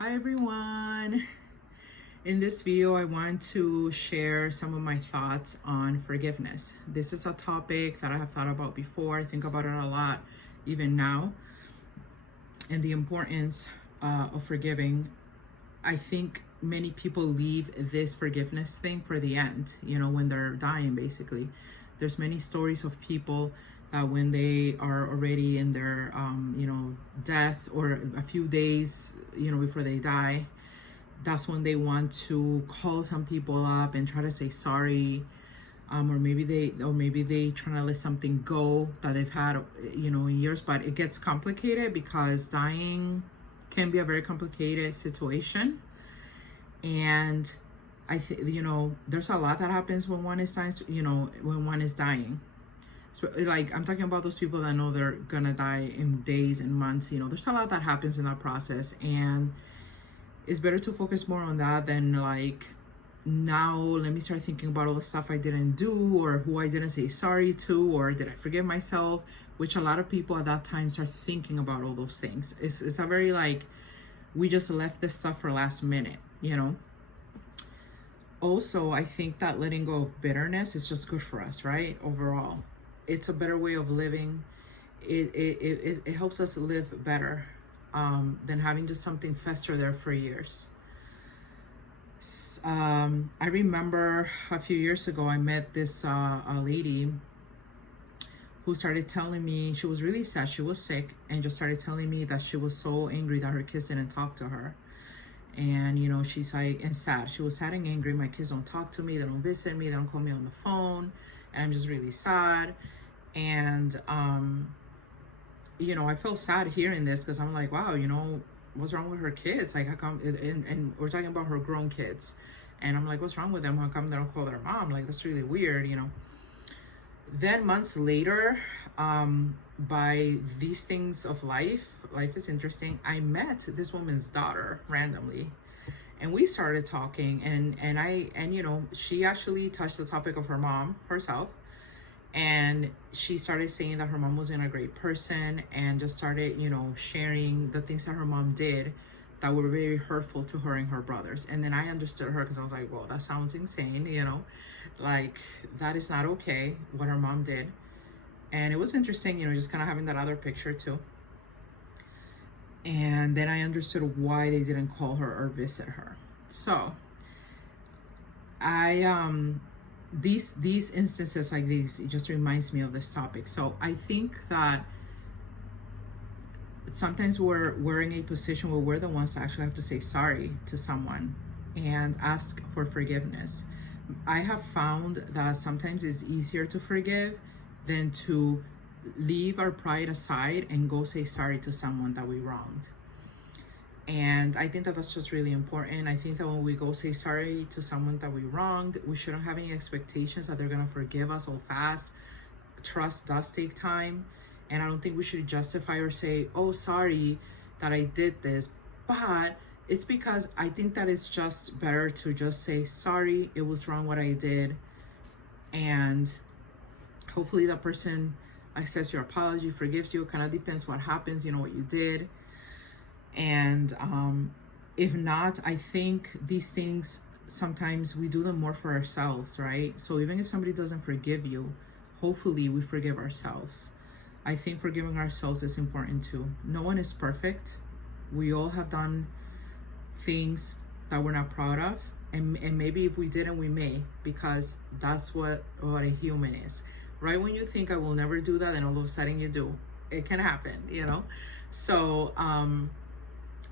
Hi everyone. In this video, I want to share some of my thoughts on forgiveness. This is a topic that I have thought about before. I think about it a lot, even now, and the importance of forgiving. I think many people leave this forgiveness thing for the end, when they're dying, basically. There's many stories of people when they are already in their, death or a few days, before they die. That's when they want to call some people up and try to say sorry, or maybe they trying to let something go that they've had, in years. But it gets complicated because dying can be a very complicated situation, and I think there's a lot that happens when one is dying. When one is dying. So, like, I'm talking about those people that know they're gonna die in days and months. There's a lot that happens in that process, and it's better to focus more on that than like, now let me start thinking about all the stuff I didn't do, or who I didn't say sorry to, or did I forgive myself, which a lot of people at that time start thinking about all those things. It's a very, like, we just left this stuff for last minute. Also, I think that letting go of bitterness is just good for us, right? Overall, it's a better way of living. It helps us live better than having just something fester there for years. I remember a few years ago, I met this a lady who started telling me she was really sad. She was sick, and just started telling me that she was so angry that her kids didn't talk to her. And she's like, and sad. She was sad and angry. My kids don't talk to me. They don't visit me. They don't call me on the phone. And I'm just really sad. And I feel sad hearing this, because I'm like, wow, what's wrong with her kids? Like, how come? And we're talking about her grown kids, and I'm like, what's wrong with them? How come they don't call their mom? Like, that's really weird. Then months later, by these things of life is interesting, I met this woman's daughter randomly, and we started talking, and she actually touched the topic of her mom herself, and she started saying that her mom wasn't a great person, and just started sharing the things that her mom did that were very hurtful to her and her brothers. And then I understood her, because I was like, well, that sounds insane, like, that is not okay what her mom did. And it was interesting, just kind of having that other picture too. And then I understood why they didn't call her or visit her. So these instances like these, it just reminds me of this topic. So I think that sometimes we're in a position where we're the ones that actually have to say sorry to someone and ask for forgiveness. I have found that sometimes it's easier to forgive than to leave our pride aside and go say sorry to someone that we wronged. And I think that that's just really important. I think that when we go say sorry to someone that we wronged, we shouldn't have any expectations that they're gonna forgive us all fast. Trust does take time, and I don't think we should justify or say, oh, sorry that I did this. But it's because I think that it's just better to just say, sorry, it was wrong what I did. And hopefully that person accepts your apology, forgives you. Kind of depends what happens, what you did. And if not, I think these things, sometimes we do them more for ourselves, right? So even if somebody doesn't forgive you, hopefully we forgive ourselves. I think forgiving ourselves is important too. No one is perfect. We all have done things that we're not proud of, and maybe if we didn't, we may, because that's what a human is. Right when you think I will never do that, and all of a sudden you do. It can happen, So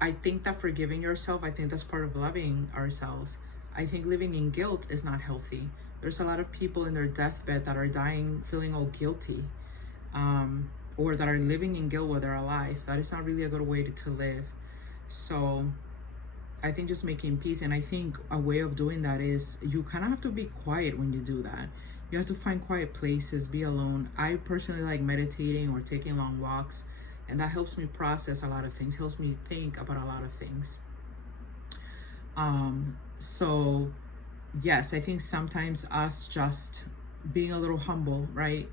I think that forgiving yourself, I think that's part of loving ourselves. I think living in guilt is not healthy. There's a lot of people in their deathbed that are dying feeling all guilty, or that are living in guilt while they're alive. That is not really a good way to live. So I think just making peace, and I think a way of doing that is you kind of have to be quiet when you do that. You have to find quiet places, be alone. I personally like meditating or taking long walks, and that helps me process a lot of things, helps me think about a lot of things. So yes, I think sometimes us just being a little humble, right?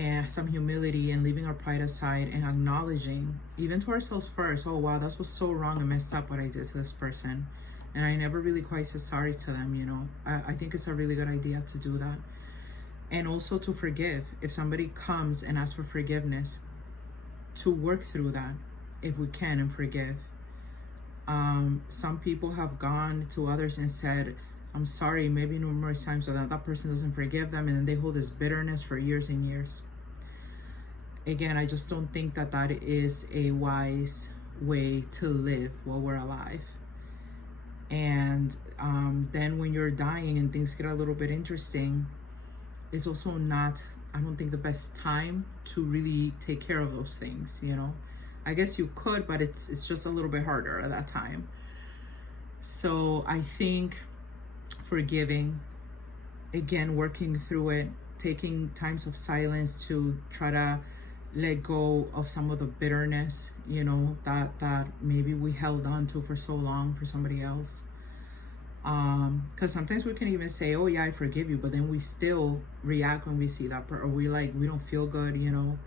and some humility and leaving our pride aside and acknowledging, even to ourselves first, oh wow, that was so wrong and messed up what I did to this person. And I never really quite said sorry to them, you know. I think it's a really good idea to do that. And also to forgive. If somebody comes and asks for forgiveness, to work through that if we can and forgive. Some people have gone to others and said, I'm sorry, maybe numerous times, so that person doesn't forgive them, and then they hold this bitterness for years and years. Again, I just don't think that that is a wise way to live while we're alive. And then when you're dying and things get a little bit interesting, it's also not, I don't think, the best time to really take care of those things, you know. I guess you could, but it's just a little bit harder at that time. So I think forgiving, again, working through it, taking times of silence to try to let go of some of the bitterness, you know, that maybe we held on to for so long for somebody else. Because sometimes we can even say, oh yeah, I forgive you, but then we still react when we see that, or we don't feel good, you know.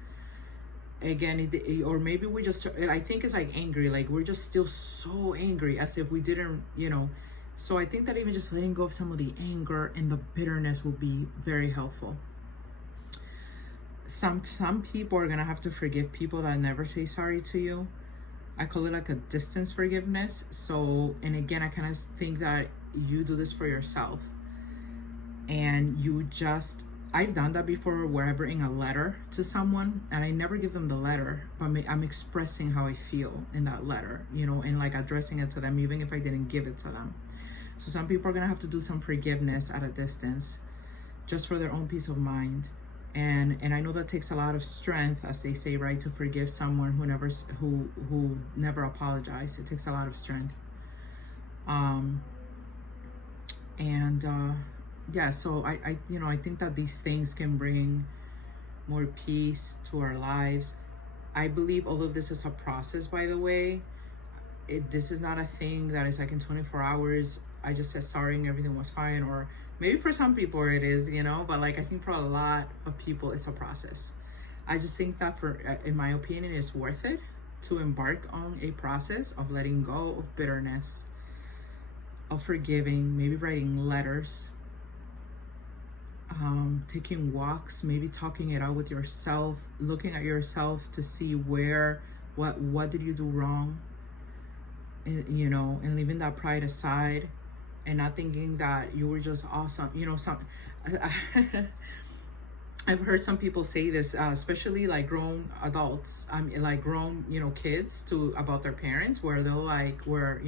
Again, or maybe we just, I think it's like angry, like we're just still so angry as if we didn't, you know. So I think that even just letting go of some of the anger and the bitterness will be very helpful. Some people are gonna have to forgive people that never say sorry to you. I call it like a distance forgiveness. So, and again, I kind of think that you do this for yourself, and you just, I've done that before, where I bring a letter to someone and I never give them the letter, but I'm expressing how I feel in that letter, you know, and like addressing it to them, even if I didn't give it to them. So some people are gonna have to do some forgiveness at a distance, just for their own peace of mind. And I know that takes a lot of strength, as they say, right, to forgive someone who never apologized. It takes a lot of strength. Yeah, so I you know, I think that these things can bring more peace to our lives. I believe all of this is a process, by the way. This is not a thing that is like in 24 hours, I just said sorry and everything was fine. Or maybe for some people it is, you know, but like I think for a lot of people it's a process. I just think that in my opinion, it's worth it to embark on a process of letting go of bitterness, of forgiving, maybe writing letters, taking walks, maybe talking it out with yourself, looking at yourself to see what did you do wrong, you know, and leaving that pride aside and not thinking that you were just awesome, you know. I've heard some people say this, especially like grown adults, like grown, you know, kids about their parents, where they're like, oh,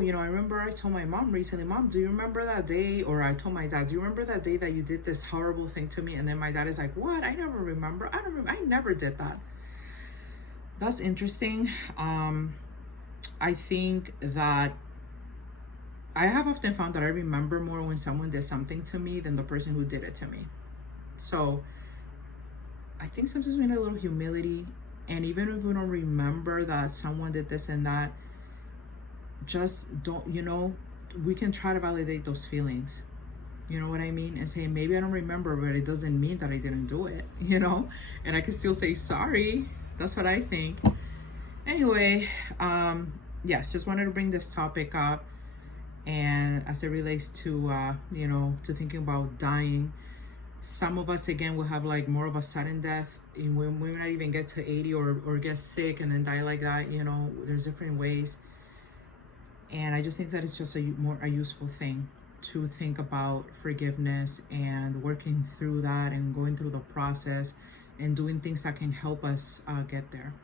you know, I remember I told my mom recently, Mom, do you remember that day? Or I told my dad, do you remember that day that you did this horrible thing to me? And then my dad is like, what? I never remember. I never did that. That's interesting. I think that I have often found that I remember more when someone did something to me than the person who did it to me. So I think sometimes we need a little humility. And even if we don't remember that someone did this and that, just don't, you know, we can try to validate those feelings. You know what I mean? And say, maybe I don't remember, but it doesn't mean that I didn't do it, you know? And I can still say sorry. That's what I think. Anyway, yes, just wanted to bring this topic up. And as it relates to, you know, to thinking about dying, some of us, again, will have like more of a sudden death. And we may not even get to 80 or get sick and then die like that. You know, there's different ways. And I just think that it's just a useful thing to think about forgiveness and working through that and going through the process and doing things that can help us get there.